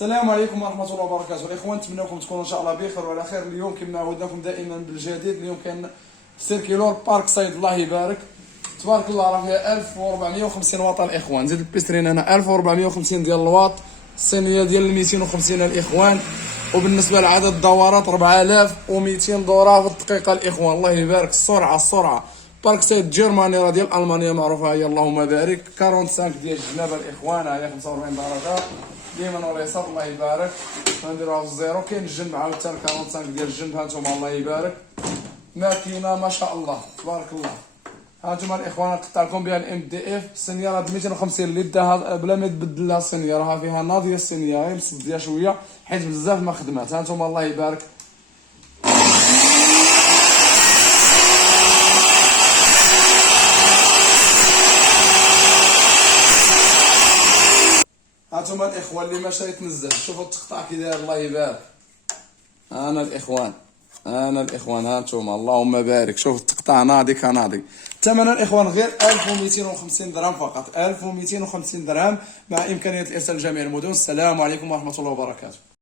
السلام عليكم ورحمة الله وبركاته. الإخوان نتمنىكم تكونوا إن شاء الله بخير وعلى خير. اليوم كما عودناكم دائما بالجديد. اليوم كان سيركيلور بارك سايد الله يبارك تبارك الله، راه فيها 1450 واط الإخوان. زيد البيسترين هنا 1450 ديال الواط، الصينية ديال 250 الإخوان. وبالنسبة لعدد الدورات 4200 دورة في الدقيقة الإخوان. الله يبارك، السرعة. بارك سايد جيرماني راه ديال ألمانيا معروفة هي، اللهم بارك. 45 ديال الجنابة الإخوان، هي 45 درجة اليمين واليسار الله يبارك. غنديروها في الزيرو. كاين الجنب عاوتاني 45 ديال الجنب، هانتوما الله يبارك. ماكينة ما شاء الله تبارك الله. هانتوما الإخوان نقطع لكم بها الام دي اف. الصينية راه ب 250 اللي داها بلا ما تبدل لها الصينية، راه فيها ناضية الصينية، غير نصب ديها شوية حيت بزاف ما خدمات. هانتوما الله يبارك. هانتوما الإخوان اللي ما شريت نزل، شوفوا التقطاع كي داير الله يبارك. أنا الإخوان هانتوما اللهم بارك. شوف التقطاع ناضي كناضي. ثمن الإخوان غير 1250 درهم فقط، 1250 درهم مع إمكانية الإرسال لجميع المدن. السلام عليكم ورحمة الله وبركاته.